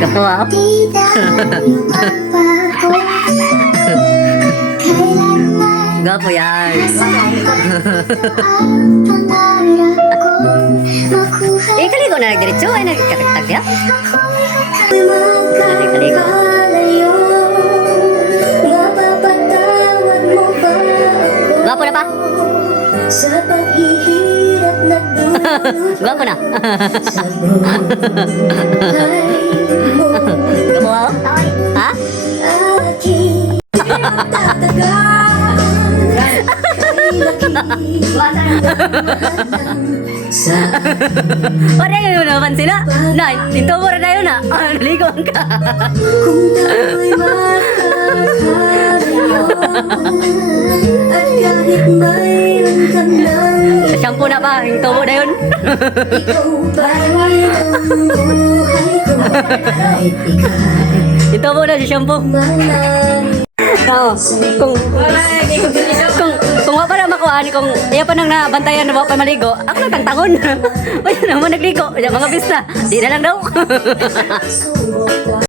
Kapuha. Gapo yan. Kaligo na nagdiretso. Ay, nagkatagtag ya. Kaligo. Gapo na pa. Gapo na. Gapo. Ha? Parang yun naman sila. Na, ito mo rin na yun ah. Naligon ka. Kung tayo'y magkakaroon at kahit mayroon ka ng Shampoo na ba? Ito mo na yun. ikaw ba'y ang buhay ko kahit ika'y Ito mo na si shampoo. malayo. Oo. Kung wala pa na makuhaan, kung iya pa nang nabantayan na pa maligo, ako lang tangtangon. Wala naman nagligo. Mga bis na. Di na lang daw.